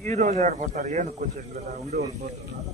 ఈ రోజు ఆడిపోతారు ఏనుకు వచ్చారు కదా ఉండే వాళ్ళు పోతున్నారు.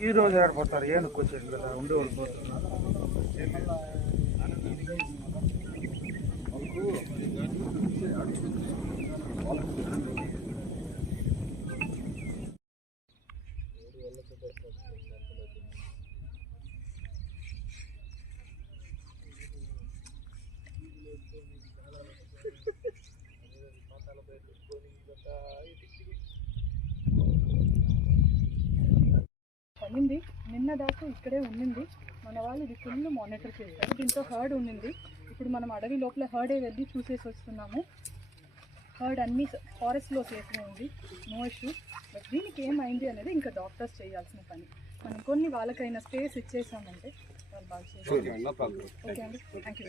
ఈ రోజు ఆడిపోతారు ఏనుకు వచ్చారు కదా ఉండి వాళ్ళు పడింది నిన్న దాకా ఇక్కడే ఉండింది. మన వాళ్ళు ఇది ఫుల్ మానిటర్ చేశారు. దీంతో హర్డ్ ఉండింది. ఇప్పుడు మనం అడవి లోపల హర్డే వెళ్ళి చూసేసి వస్తున్నాము. హర్డ్ అన్ని ఫారెస్ట్లో సేఫ్గా ఉంది. నో ఇష్యూ బట్ దీనికి ఏమైంది అనేది ఇంకా డాక్టర్స్ చేయాల్సిన పని. మనం కొన్ని వాళ్ళకైనా స్పేస్ ఇచ్చేసామంటే వాళ్ళు బాగా చేస్తారు. ఓకే అండి. Thank you